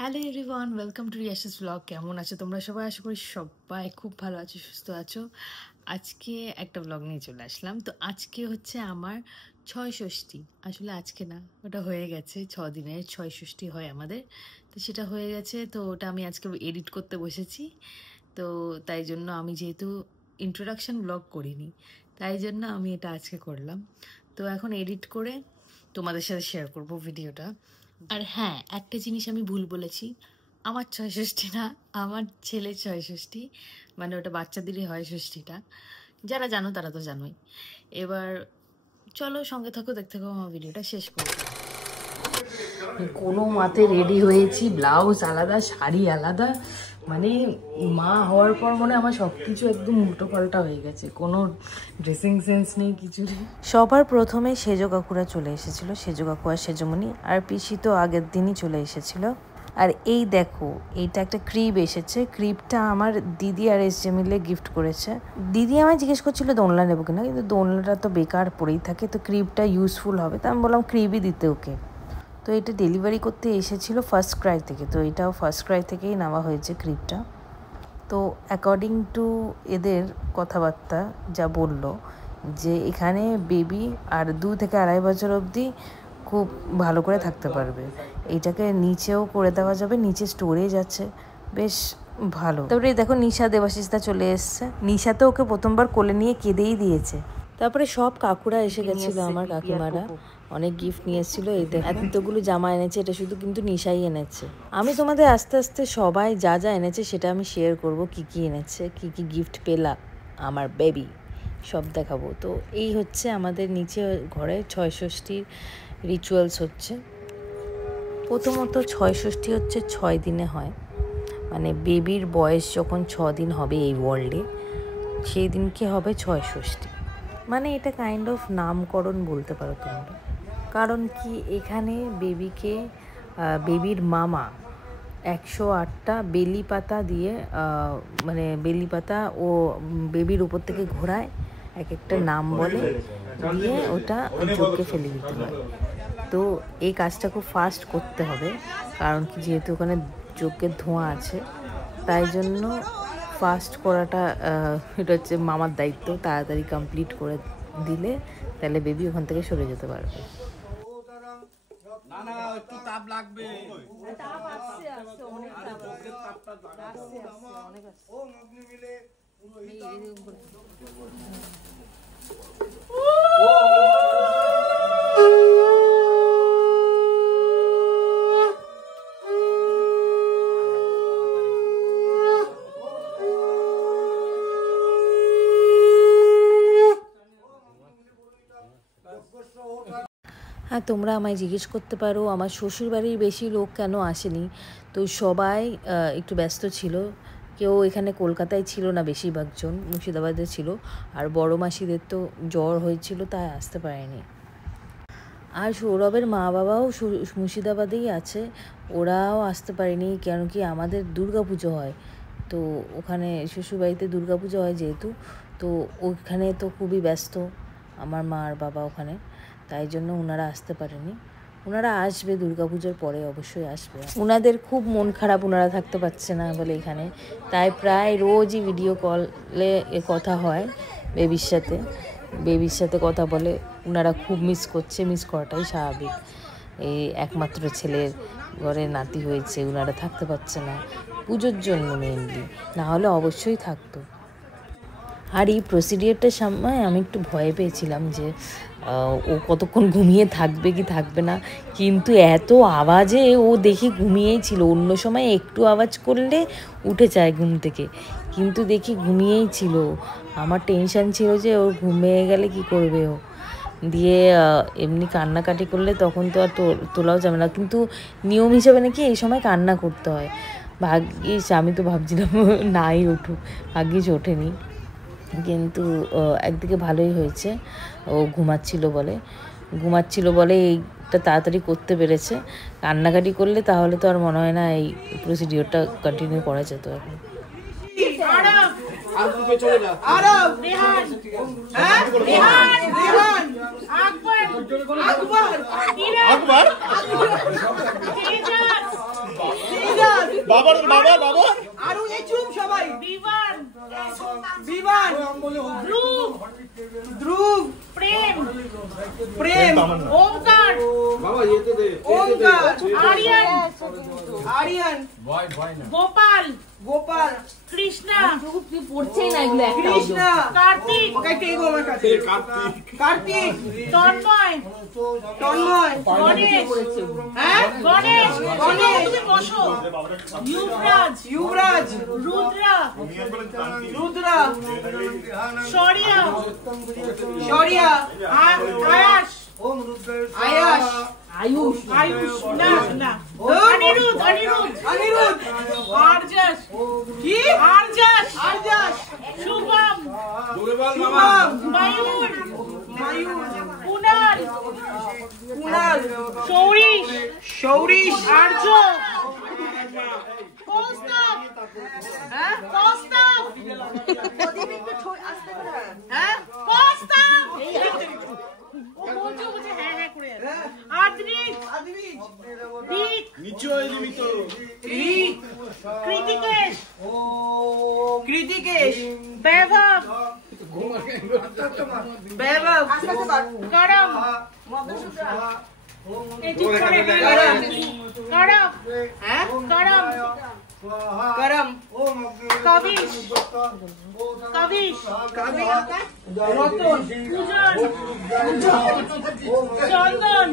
Hello everyone, welcome to Riya's blog. কেমন আছো তোমরা সবাই? আশা করি সবাই খুব ভালো আছো, সুস্থ আছো। আজকে একটা ব্লগ নিয়ে চলে আসলাম। তো আজকে হচ্ছে আমার ছয় ষষ্ঠী। আসলে আজকে না, ওটা হয়ে গেছে। 6 দিনের ছয় ষষ্ঠী হয় আমাদের, তো সেটা হয়ে গেছে। তো ওটা আমি আজকে এডিট করতে বসেছি। তো তাই জন্য আমি যেহেতু ইন্ট্রোডাকশন ব্লগ করিনি, তাই জন্য আমি এটা আজকে করলাম। তো এখন এডিট করে তোমাদের সাথে শেয়ার করব ভিডিওটা। আর হ্যাঁ, একটা জিনিস আমি ভুল বলেছি, আমার ছয় ষষ্ঠী না, আমার ছেলের ছয় ষষ্ঠী। মানে ওটা বাচ্চাদেরই হয় ষষ্ঠীটা। যারা জানো তারা তো জানোই। এবার চলো সঙ্গে থাকো, দেখতে থাকো আমার ভিডিওটা শেষ করবো। কোনো মতে রেডি হয়েছি, ব্লাউজ আলাদা, শাড়ি আলাদা। মানে মা হওয়ার পর মনে আমার সব কিছু একদম উল্টো পাল্টা হয়ে গেছে, কোনো ড্রেসিং সেন্স নেই, কিছু নেই। সবার প্রথমে সেজো কাকুরা চলে এসেছিল, সেজো কাকু আর সেজোমণি, আর পিসি তো আগের দিনই চলে এসেছিল। আর এই দেখো, এইটা একটা ক্রিপ এসেছে। ক্রিপটা আমার দিদি আর এসে মিলে গিফট করেছে। দিদি আমায় জিজ্ঞেস করছিল দোলনা নেবো কিনা, কিন্তু দোলনাটা তো বেকার পড়েই থাকে, তো ক্রিপটা ইউজফুল হবে, তা আমি বললাম ক্রিপই দিতে ওকে। তো এটা ডেলিভারি করতে এসেছিল ফার্স্ট ক্রাই থেকে, তো এটাও ফার্স্ট ক্রাই থেকেই নেওয়া হয়েছে ক্রিপটা। তো অ্যাকর্ডিং টু এদের কথাবার্তা যা বললো, যে এখানে বেবি আর 2 থেকে 2.5 বছর অবধি খুব ভালো করে থাকতে পারবে। এইটাকে নিচেও করে দেওয়া যাবে, নিচে স্টোরেজ আছে, বেশ ভালো। তারপরে দেখো নিশা দেবাশিসদা চলে এসছে। নিশা তো ওকে প্রথমবার কোলে নিয়ে কেঁদেই দিয়েছে। তারপরে সব কাকুরা এসে গেছিলো, আমার কাকিমারা অনেক গিফট নিয়ে এসেছিলো। এই এতগুলো জামা এনেছে, এটা শুধু কিন্তু নিশাই এনেছে। আমি তোমাদের আস্তে আস্তে সবাই যা যা এনেছে সেটা আমি শেয়ার করব, কি কি এনেছে, কি কি গিফট পেলা আমার বেবি, সব দেখাবো। তো এই হচ্ছে আমাদের নিচে ঘরে ছয় ষষ্ঠীর রিচুয়ালস হচ্ছে। প্রথমত ছয় ষষ্ঠী হচ্ছে 6 দিনে হয়, মানে বেবির বয়স যখন 6 দিন হবে এই ওয়ার্ল্ডে, সেই দিনকে হবে ছয় ষষ্ঠী। মানে এটা কাইন্ড অফ নামকরণ বলতে পারো তোমরা। কারণ কি, এখানে বেবিকে বেবির মামা 108টা বেলি পাতা দিয়ে, মানে বেলি পাতা ও বেবির উপর থেকে ঘোরায়, এক একটা নাম বলে, দিয়ে ওটা চোখে ফেলে দিতে হয়। তো এই কাজটা খুব ফাস্ট করতে হবে, কারণ কি যেহেতু ওখানে চোখের ধোঁয়া আছে, তাই জন্য ফাস্ট করাটা এটা হচ্ছে মামার দায়িত্ব। তাড়াতাড়ি কমপ্লিট করে দিলে তাহলে বেবি ওখান থেকে সরে যেতে পারবে। হ্যাঁ, তোমরা আমায় জিজ্ঞেস করতে পারো আমার শ্বশুরবাড়ির বেশি লোক কেন আসেনি। তো সবাই একটু ব্যস্ত ছিল, কেউ এখানে কলকাতায় ছিল না, বেশিরভাগজন মুর্শিদাবাদে ছিল। আর বড় মাসিদের তো জ্বর হয়েছিল, তাই আসতে পারেনি। আর সৌরভের মা বাবাও মুর্শিদাবাদেই আছে, ওরাও আসতে পারেনি, কেন কি আমাদের দুর্গাপুজো হয়। তো ওখানে শ্বশুরবাড়িতে দুর্গাপুজো হয় যেহেতু, তো ওখানে তো খুবই ব্যস্ত আমার মা আর বাবা ওখানে, তাই জন্য ওনারা আসতে পারেনি। ওনারা আসবে দুর্গাপুজোর পরে, অবশ্যই আসবে। ওনাদের খুব মন খারাপ, ওনারা থাকতে পারছে না বলে এখানে, তাই প্রায় রোজই ভিডিও কলে কথা হয় বেবির সাথে কথা বলে। ওনারা খুব মিস করছে, মিস করাটাই স্বাভাবিক। এই একমাত্র ছেলের ঘরে নাতি হয়েছে, ওনারা থাকতে পারছে না পুজোর জন্য মেনলি, না হলে অবশ্যই থাকতো। আর এই প্রসিডিওরটার সময় আমি একটু ভয় পেয়েছিলাম যে ও কতক্ষণ ঘুমিয়ে থাকবে কি থাকবে না, কিন্তু এত আওয়াজে ও দেখি ঘুমিয়েই ছিল। অন্য সময় একটু আওয়াজ করলে উঠে যায় ঘুম থেকে, কিন্তু দেখি ঘুমিয়েই ছিল। আমার টেনশান ছিল যে ও ঘুমিয়ে গেলে কি করবে ও, দিয়ে এমনি কান্নাকাটি করলে তখন তো আর তোলাও যাবে না, কিন্তু নিয়ম হিসাবে নাকি এই সময় কান্না করতে হয়। ভাগ্যিস, আমি তো ভাবছিলাম নাই উঠুক, ভাগ্যিস ওঠেনি। কিন্তু একদিকে ভালোই হয়েছে, ও ঘুমাচ্ছিল বলে এইটা তাড়াতাড়ি করতে পেরেছে। কান্নাকাটি করলে তাহলে তো আর মনে হয় না এই প্রসিডিওরটা কন্টিনিউ করা যেত এখন। আরো এই চুপ সবাই। বিমান, বিমান, ধ্রুব, ধ্রুব, প্রেম, প্রেম, ওমকার, ওমকার, আরিয়ান, আরিয়ান, গোপাল, গোপাল, কৃষ্ণা, কৃষ্ণা, কার্তিক, কার্তিক, তন্ময়, তন্ময়, গণেশ, হ্যাঁ, গণেশ, গণেশ, তুমি বসো, যুবরাজ, যুবরাজ, রুদ্রা, রুদ্রা, শরিয়া, শরিয়া, আয়াস, আয়াস, আয়ুষ, না না, অনিরুদ্ধ, অনিরুদ্ধ, অনিরুদ্ধ, আরজাস, কি? আরজাস, আরজাস, শুভম, শুভম, ময়ূর, ময়ূর, কুনাল, কুনাল, সৌরিশ, সৌরিশ, আর্য, কৌস্তব, হ্যাঁ, কৌস্তব, হ্যাঁ, কৌস্তব, ও বলছে বলছে হ্যাঁ হ্যাঁ করে যাচ্ছে। আদ্রিক, আদিবিজ, দিক, ঋক, কৃতিকেশ, কৃতিকেশ, বৈভব, বৈভব, করম, এই ঠিক করে করম, করম, হ্যাঁ, করম, করম, কবিশ, কবিশ, রতন, পূজন, চন্দন,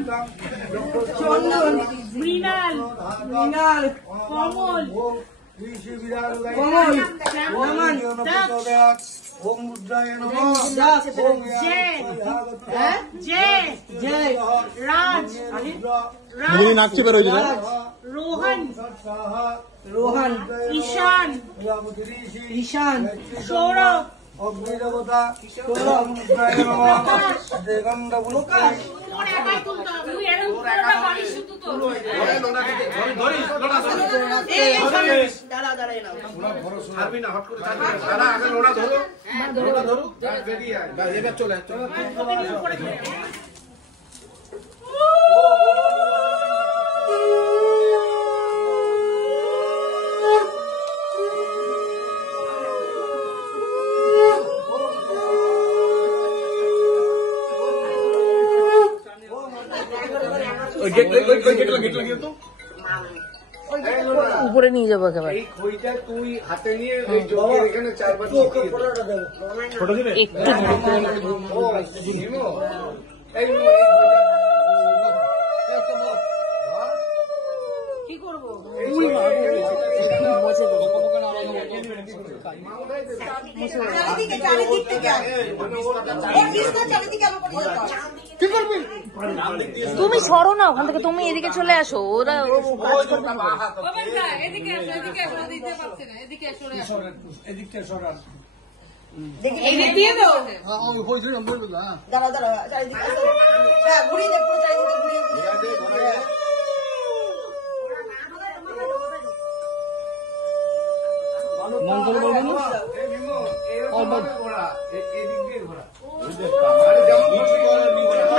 চন্দন, মৃণাল, মৃণাল, কমল, কমল, নমন, দক্ষ, দাস, জয়, হ্যাঁ, জয়, জয়, রাজ, রাজ, রাজ, রোহন, রোহন, ঈশান, ঈশান, সৌরভ, সৌরভ, প্রকাশ, প্রকাশ, তোর একাই তুলতে হবে, তুই এরকম পুরোটা পারিস শুধু তো। এই সামনে, দাঁড়া, দাঁড়া, নাও। তোকে নিয়ে উপরে চলে যা। উপরে নিয়ে যাবো একেবারে তুই হাতে নিয়ে ওই জগের এখানে চারবার চিপিয়ে দে। একটু কি করবো? চারিদিকে চারিদিক থেকে ওর বিছনা চারিদিকে আলো করে যেতে হয়। তুমি সরো না ওখান থেকে, তুমি এদিকে চলে আসো, ওরা কাজ করবে না। দাঁড়া দাঁড়া চারিদিকে হ্যাঁ ঘুরিয়ে দে পুরো চারিদিকে ঘুরিয়ে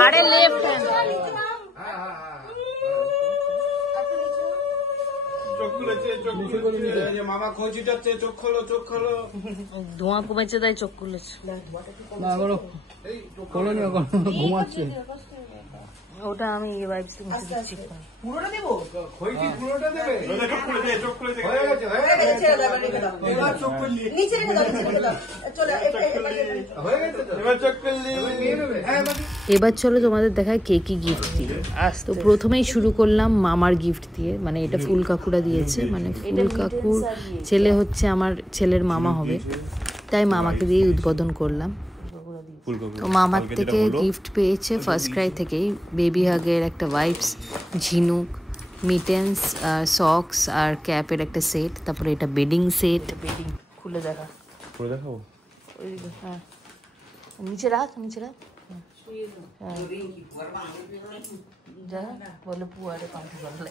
আরে লেফট হ্যান্ড মামা খোঁজ যাচ্ছে, চোখ খোলো, চোখ খোলো। ধোঁয়া কমেছে তাই চোখ খুলেছে। ঘুমাচ্ছে। ওটা আমি ভাইবস মুছে দিচ্ছি। পুরোটা দেবো? খোঁজটি পুরোটা দেবে? হয়ে গেছে, হয়ে রেখে গেছে। ছেড়ে দাও রেখে দাও এবার চোখ করলি। নিচে রেখে দাও নিচে রেখে দাও চলে হয়ে গেছে তো? এবার চোখ করলি। নিয়ে নেবে? হ্যাঁ, এবার চলো তোমাদের দেখায় কে কি গিফট দিয়ে। তো প্রথমেই শুরু করলাম মামার গিফট দিয়ে, মানে এটা ফুল কাকুরা দিয়েছে, মানে ফুল কাকুর ছেলে হচ্ছে আমার ছেলের মামা হবে, তাই মামাকে দিয়ে উদ্বোধন করলাম। তো মামার থেকে গিফট পেয়েছে ফার্স্ট ক্রাই থেকেই, বেবি হাগের একটা ওয়াইপস, ঝিনুক, মিটেন্স, সক্স আর ক্যাপের একটা সেট, তারপরে এটা বেডিং সেট। বেডিং খুলে দেখা, করে দেখাবো। হ্যাঁ নিচে রাখ, নিচে রাখ। যা বলে পুয়ারে পাম্পি বলে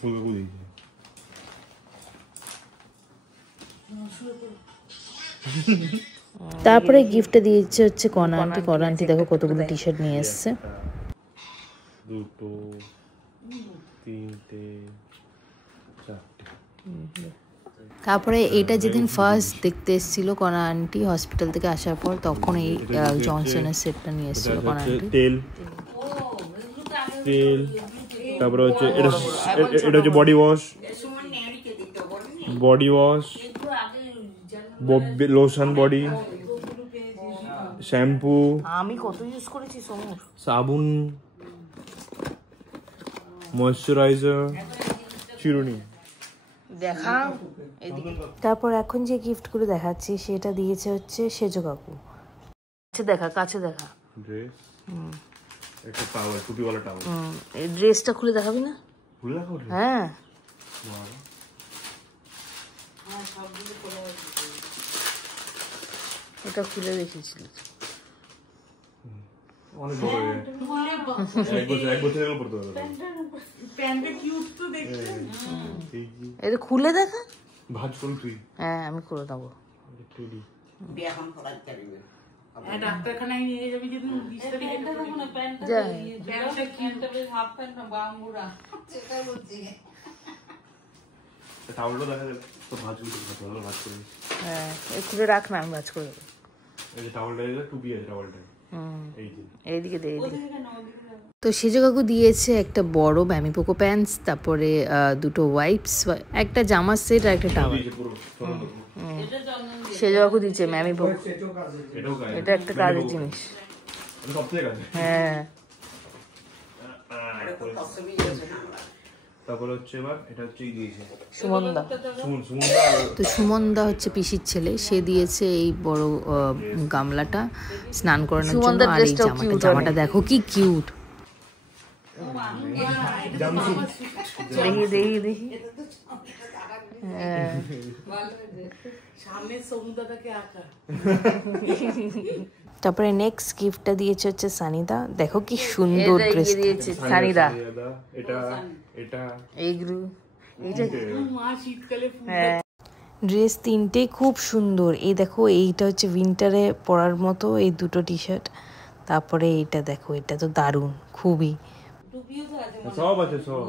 ফুলকপি দিয়েছি। তারপরে গিফটটা দিয়েছে হচ্ছে কনা আন্টি। কনা আন্টি দেখো কতগুলো টি শার্ট নিয়ে এসছে। দুটো, তিনটে, চারটে। তারপরে এটা যেদিন ফার্স্ট দেখতে এসেছিল কণা আন্টি হসপিটাল থেকে আসার পর, তখন এই জনসনের সেটটা নিয়ে এসেছিল এটা কণা হচ্ছে আন্টি। তেল, তারপরে হচ্ছে এটা হচ্ছে body wash, lotion body, shampoo, আমি কত ইউজ করেছি সমুর। সাবুন, ময়শ্চারাইজার, চিরুনি। দেখা তারপর এখন যে গিফটগুলো দেখাচ্ছি সেটা দিয়েছে হচ্ছে সেজো কাকু। কাছে দেখা, কাছে দেখা। ড্রেস, একটা টাওয়াল, টুপিওয়ালা টাওয়াল। এই ড্রেসটা খুলে দেখাবি না? খুলে দেখো। হ্যাঁ, এটা খুলে দেখেছিল। অনেক বড় হয়ে এক বছর এগুলো পড়তে পারবে। এটা খুলে দেখা। ভাজ করুন তুই। হ্যাঁ, আমি করে দেবো। ডাক্তারখানায় নিয়ে যাবি যেদিন টাওয়ালটা দেখা যাবে তো, ভাজ করে ভাজ করে। হ্যাঁ, এই খুলে রাখ না, আমি ভাজ করে দেবো। এই যে টাওয়ালটা, এই যে টুপি আছে টাওয়ালটা, এই যে এইদিকে দে, এইদিকে। তো সেজো কাকু দিয়েছে একটা বড় ম্যামি পোকো প্যান্টস, তারপরে দুটো ওয়াইপস, একটা জামার সেট আর একটা টাওয়াল। পুরো সেজো কাকু দিয়েছে ম্যামি পোকো। এটাও কাজ, এটা একটা কাজের জিনিস। এটা সব থেকে কাজে। হ্যাঁ, তারপরে হচ্ছে এবার এটা হচ্ছে এই দিয়েছে সুমনদা। সুমনদা। তো সুমনদা হচ্ছে পিসির ছেলে, সে দিয়েছে এই বড় গামলাটা স্নান করানোর জন্য। আর এই জামাটা দেখো কি কিউট। দেখি দেখি দেখি। তারপরে নেক্সট গিফটটা দিয়েছে হচ্ছে সানিদা। দেখো কি সুন্দর ড্রেস দিয়েছে সানিদা। এটা এটা এইগুলো ড্রেস তিনটেই খুব সুন্দর। এই দেখো, এইটা হচ্ছে উইন্টারে পরার মতো এই দুটো টি শার্ট। তারপরে এইটা দেখো, এটা তো দারুণ খুবই। সব আছে সব।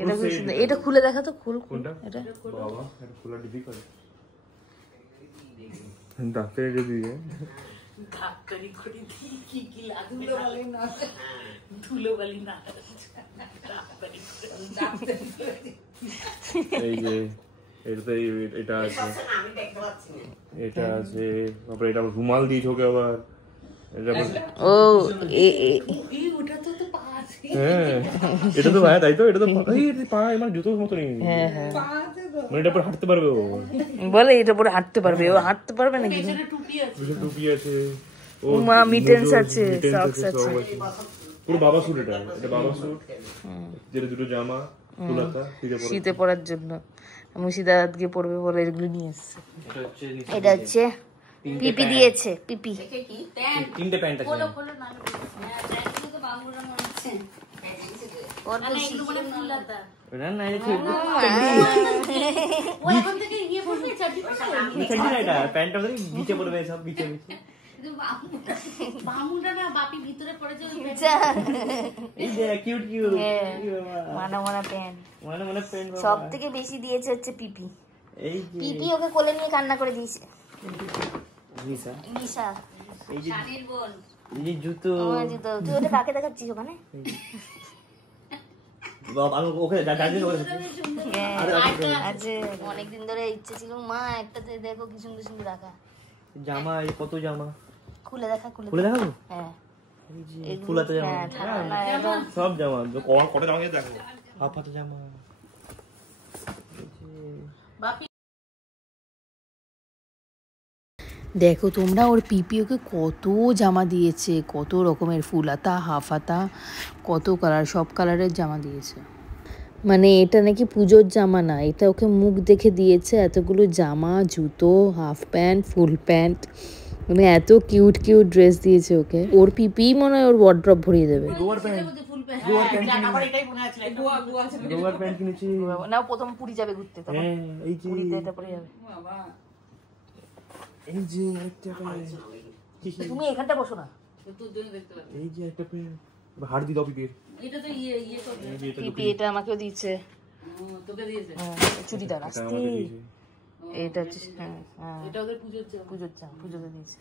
এটা খুব সুন্দর। এটা খুলে দেখা তো, খুল কোনটা? এটা। বাবা এটা খোলা ডিবি করে ডাক্তারে যদি ডাক্তারি করে দিই কি লাগবে না ধুলো বালি না এই যে এটা আছে, এটা আছে, তারপরে এটা রুমাল দিয়েছে ওকে আবার। ও হ্যাঁ, এটা তো ভাই, তাই তো, এটা তো পা মানে জুতোর মতো নেই, মানে এটা পরে হাঁটতে পারবে ও। বলে এটা পরে হাঁটতে পারবে, ও হাঁটতে পারবে নাকি? টুপি আছে, ও মা মিটেন্স আছে, সক্স আছে। পুরো বাবা স্যুট। এটা বাবা স্যুট, যেটা দুটো জামা তুলাতা শীতে পরার জন্য। মুর্শিদা আজকে পড়বে বলে এগুলো নিয়ে এসছে। এটা হচ্ছে পিপি দিয়েছে, পিপি। তিনটে প্যান্ট আছে। না না, এটা প্যান্টটা নিচে পড়বে, সব নিচে নিচে। সব থেকে বেশি দিয়েছে হচ্ছে পিপি। পিপি ওকে কোলে নিয়ে কান্না করে দিয়েছে। নিশা এই যে জুতো, তুই ওটা কাকে দেখাচ্ছিস ওখানে? অনেকদিন ধরে ইচ্ছে ছিল মা একটা দেখো কি সুন্দর সুন্দর রাখা জামা। কত জামা খুলে দেখা, খুলে দেখাবো? হ্যাঁ, ফুলাতে জামা, সব জামা। কটা জামা দেখো, হাফ হাতে জামা। দেখো তোমরা, ওর পিপি ওকে কত জামা দিয়েছে, কত রকমের ফুল হাতা, হাফ হাতা, কত কালার, সব কালারের জামা দিয়েছে। মানে এটা নাকি পুজোর জামা না, এটা ওকে মুখ দেখে দিয়েছে এতগুলো জামা, জুতো, হাফ প্যান্ট, ফুল প্যান্ট, মানে এত কিউট কিউট ড্রেস দিয়েছে ওকে। ওর পিপি মনে হয় ওর ওয়ার্ড্রপ ভরিয়ে দেবে। না, প্রথম পুরী যাবে ঘুরতে, এই যে একটা প্যান্ট, তুমি এখানটা বসো না। এই যে একটা প্যান্ট, হাড় দিয়ে দাও পিপির। এটা তো ইয়ে করবে। পিপি এটা আমাকেও দিয়েছে, তোকে দিয়েছে। চুড়িদার এটা আসতে আমাকে দিয়েছে। এটা হচ্ছে হ্যাঁ হ্যাঁ এটা ওদের পুজোর জন্য। পুজোতে দিয়েছে।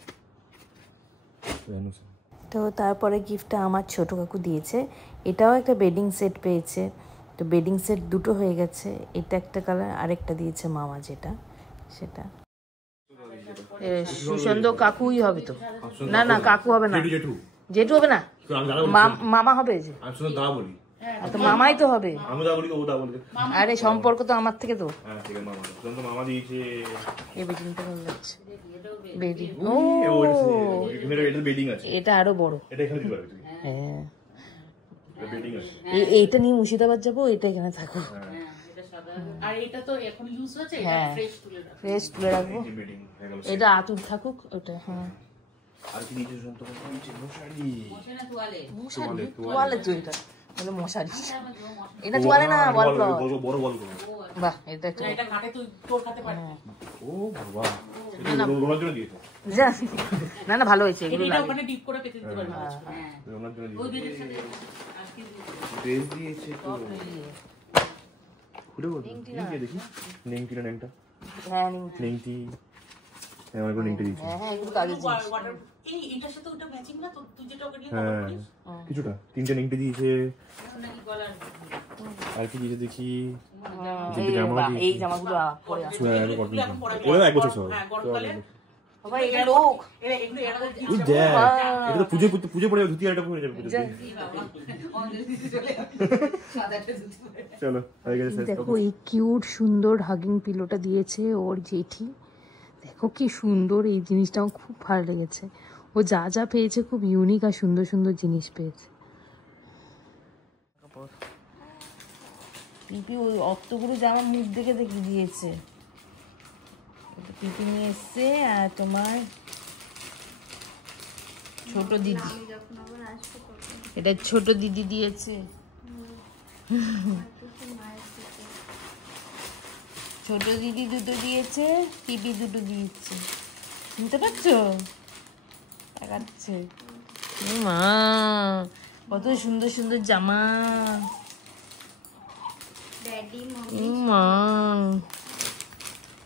জানুস। তো তারপরে গিফটটা আমার ছোট কাকু দিয়েছে, এটাও একটা বেডিং সেট পেয়েছে। তো বেডিং সেট দুটো হয়ে গেছে, এটা একটা কালার, আরেকটা দিয়েছে মামা যেটা সেটা। সুশান্ত কাকুই হবে তো? না না কাকু হবে না, জেঠু। জেঠু হবে না, আমি দাদা বলি। মামা হবে যে। আমি শুধু দাদা বলি। তো মামাই তো হবে। আমি দাদা বলি, ও দাদা বলি। আরে সম্পর্ক তো আমার থেকে তো। হ্যাঁ ঠিক আছে, মামা। শুধু মামা দিয়েছে। এই বেডিংটা ভালো লাগছে, বেডিং। ও এটা বেডিং আছে। এটা আরো বড়। এটা এখানে দিতে পারবি তুই। হ্যাঁ এটা বেডিং আছে। এইটা নিয়ে মুর্শিদাবাদ যাবো, এটা এখানে থাকো। এটা সাদা। আর এটা তো এখন ইউজ হচ্ছে, এটা হ্যাঁ ফ্রেশ তুলে রাখ। ফ্রেশ তুলে রাখবো। এই বেডিং হয়ে গেল। এটা আতুর থাকুক ওটা। হ্যাঁ আর কি দিয়েছে শুনতে পাচ্ছি? নিচে মশারি। মশাই না তোয়ালে। মশারি, তোয়ালে তো এটা বলে মশারি, এটা তোয়ালে না, ওয়াল ক্লথ। বড় বল করো। বাহ এটা একটা এটা খাটে তুই তোর খাতে পারবি। ও বাবা। এটা রোনার জন্য দিয়েছে। না না ভালো হয়েছে এগুলো এটা লাগে। ওখানে ডিপ করে পেতে দিতে পারবি। হ্যাঁ। রোনার জন্য ওই দিয়েছে। বেলের সাথে আজকে ড্রেস দিয়েছে তো। খুলে বল। নিচে দেখি। নেংটি না নেংটা? হ্যাঁ নেংটি। হ্যাঁ আমার নেংটি দিয়েছে। হ্যাঁ এগুলো কাজের জিনিস। ওয়াটার এই এটার সাথে ওটা ম্যাচিং না তো, তুই যেটা ওকে নিয়ে হ্যাঁ করিস কিছুটা। তিনটে নেংটি দিয়েছে। নাকি গলার। আর কি দিয়েছে দেখি। এই বাহ, এই জামাগুলো পরে আসে। এগুলো এখন পরে এগুলো এক বছর সব। হ্যাঁ গরমকালে বাবা এই লোক এগুলো এর আগে ওই দেখ। এটা তো পুজো পড়ে ধুতি আর এটা পরে যাবে পুজোতে। চলো হয়ে গেছে শেষ। দেখো এই কিউট সুন্দর হাগিং পিলোটা দিয়েছে ওর জেঠি। দেখো কি সুন্দর, এই জিনিসটা আমার খুব ভালো লেগেছে। ও যা যা পেয়েছে খুব ইউনিক আর সুন্দর সুন্দর জিনিস পেয়েছে। পিপি ওই অতগুলো জামা মুখ দেখে দেখে দিয়েছে। পিপি নিয়ে এসছে আর তোমার ছোট দিদি, এটা ছোট দিদি দিয়েছে। ছোট দিদি দুটো দিয়েছে, পিপি দুটো দিয়েছে। শুনতে পাচ্ছ? দেখাচ্ছে। মা কত সুন্দর সুন্দর জামা। মা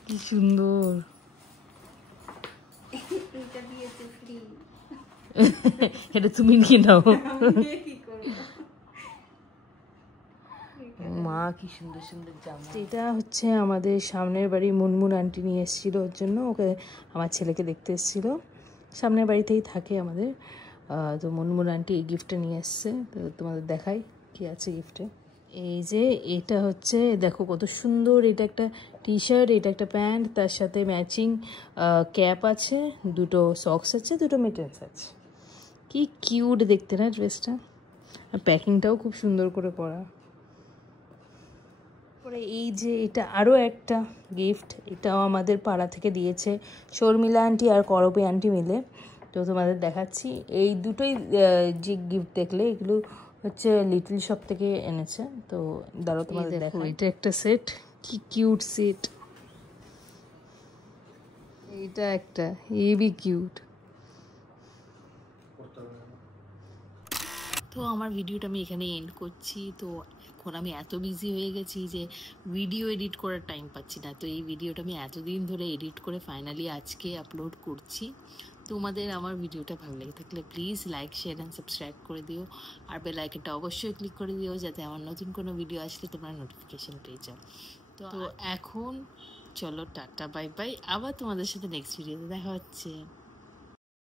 কি সুন্দর। এটা তুমি নিয়ে নাও। মা কি সুন্দর সুন্দর জামা। এটা হচ্ছে আমাদের সামনের বাড়ি মুনমুন আন্টি নিয়ে এসেছিল, ওর জন্য ওকে আমার ছেলেকে দেখতে এসেছিল। সামনের বাড়িতেই থাকে আমাদের। তো মুনমুন আন্টি এই গিফটটা নিয়ে এসছে, তো তোমাদের দেখাই কি আছে গিফটে। এই যে এটা হচ্ছে দেখো কত সুন্দর, এটা একটা টি শার্ট, এটা একটা প্যান্ট, তার সাথে ম্যাচিং ক্যাপ আছে, দুটো সক্স আছে, দুটো মিটেন্স আছে। কি কিউট দেখতে না ড্রেসটা, আর প্যাকিংটাও খুব সুন্দর করে করা। তারপরে এই যে এটা আরও একটা গিফট, এটাও আমাদের পাড়া থেকে দিয়েছে শর্মিলা আন্টি আর করবী আন্টি মিলে। তো তোমাদের দেখাচ্ছি এই দুটোই যে গিফট দেখলে এগুলো হচ্ছে লিটল শপ থেকে এনেছে। তো দাঁড়াও তোমাদের দেখো, এটা একটা সেট, কি কিউট সেট। এটা একটা হেভি কিউট। তো আমার ভিডিওটা আমি এখানে এন্ড করছি। তো এখন আমি এত বিজি হয়ে গেছি যে ভিডিও এডিট করার টাইম পাচ্ছি না। তো এই ভিডিওটা আমি এতদিন ধরে এডিট করে ফাইনালি আজকে আপলোড করছি। তোমাদের আমার ভিডিওটা ভালো লেগে থাকলে please like share and subscribe করে দিও, আর বেল আইকনটা অবশ্যই ক্লিক করে দিও যাতে আমার নতুন কোনো ভিডিও আসলে তোমরা নোটিফিকেশন পেয়ে যাও। তো এখন চলো টাটা বাই বাই, আবার তোমাদের সাথে নেক্সট ভিডিওতে দেখা হচ্ছে।